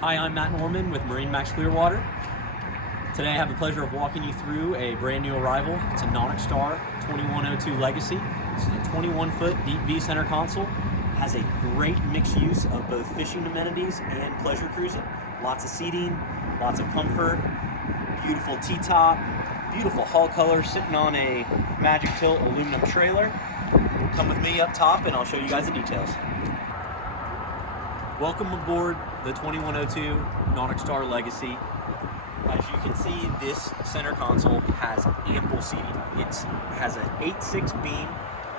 Hi, I'm Matt Norman with MarineMax Clearwater. Today I have the pleasure of walking you through a brand new arrival. It's a NauticStar 2102 Legacy. This is a 21-foot deep V center console. Has a great mixed use of both fishing amenities and pleasure cruising. Lots of seating, lots of comfort, beautiful T-top, beautiful hull color sitting on a Magic Tilt aluminum trailer. Come with me up top and I'll show you guys the details. Welcome aboard the 2102 NauticStar Legacy. As you can see, this center console has ample seating. It has an 8.6 beam.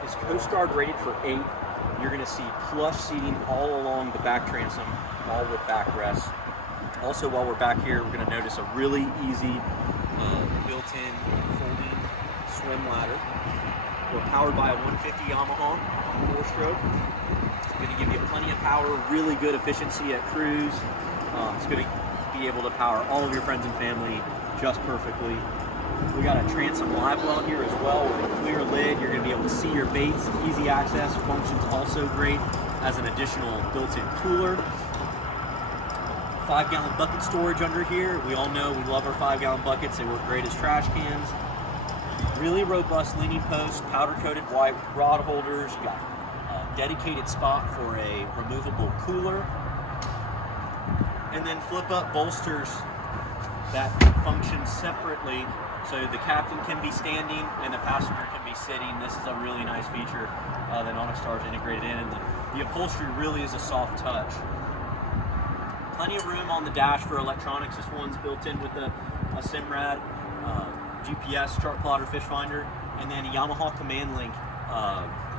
It's Coast Guard rated for 8. You're going to see plush seating all along the back transom, all with backrests. Also, while we're back here, we're going to notice a really easy built-in folding swim ladder. We're powered by a 150 Yamaha 4-stroke. It's going to give you plenty of power, really good efficiency at cruise. It's going to be able to power all of your friends and family just perfectly. We got a transom livewell here as well with a clear lid. You're going to be able to see your baits. Easy access functions also great as an additional built-in cooler. 5-gallon bucket storage under here. We all know we love our 5-gallon buckets. They work great as trash cans. Really robust leaning posts, powder-coated white rod holders. You got a dedicated spot for a removable cooler. And then flip-up bolsters that function separately, so the captain can be standing and the passenger can be sitting. This is a really nice feature that NauticStar is integrated in, and the upholstery really is a soft touch. Plenty of room on the dash for electronics. This one's built in with a SIMRAD, GPS, chart plotter, fish finder, and then a Yamaha Command Link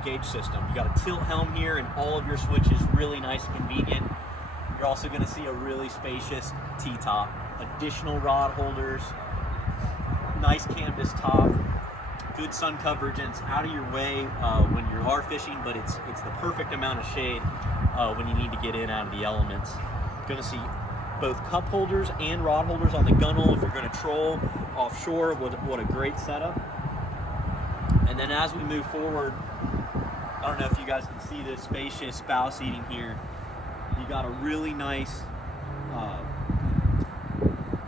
gauge system. You got a tilt helm here and all of your switches, really nice and convenient. You're also going to see a really spacious T-top, additional rod holders, nice canvas top, good sun coverage, and it's out of your way when you are fishing, but it's the perfect amount of shade when you need to get in out of the elements. You're going to see both cup holders and rod holders on the gunnel if you're going to troll offshore. What a great setup. And then as we move forward, I don't know if you guys can see this spacious bow seating here. You got a really nice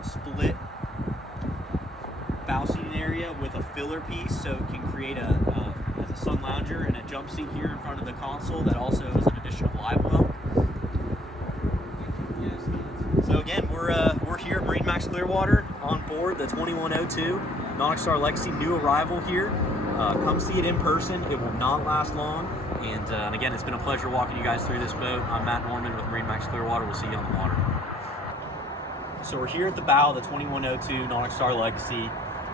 split bow seating area with a filler piece, so it can create as a sun lounger and a jump seat here in front of the console that also is an additional live well. So again, we're here at MarineMax Clearwater on board the 2102 NauticStar Legacy, new arrival here. Come see it in person. It will not last long. And again, it's been a pleasure walking you guys through this boat. I'm Matt Norman with MarineMax Clearwater. We'll see you on the water. So we're here at the bow of the 2102 NauticStar Legacy,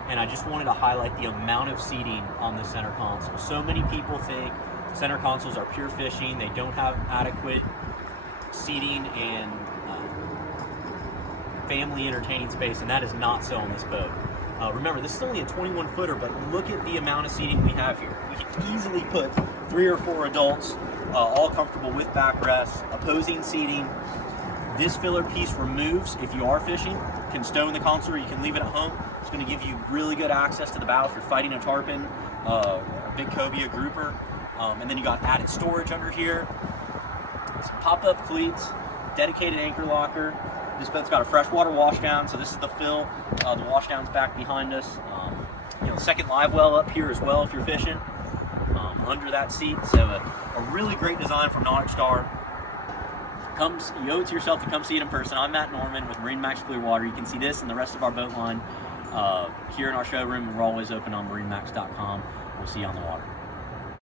and I just wanted to highlight the amount of seating on the center console. So many people think center consoles are pure fishing. They don't have adequate seating and family entertaining space, and that is not so on this boat. Remember, this is only a 21-footer, but look at the amount of seating we have here. We can easily put 3 or 4 adults, all comfortable with backrests, opposing seating. This filler piece removes if you are fishing. You can stow in the console or you can leave it at home. It's going to give you really good access to the bow if you're fighting a tarpon, a big cobia grouper. And then you got added storage under here. Some pop-up cleats, dedicated anchor locker. This boat's got a freshwater washdown, so this is the fill. The washdown's back behind us. Second live well up here as well if you're fishing under that seat. So a really great design from NauticStar. You owe it to yourself to come see it in person. I'm Matt Norman with MarineMax Clearwater. You can see this and the rest of our boat line here in our showroom. We're always open on marinemax.com. We'll see you on the water.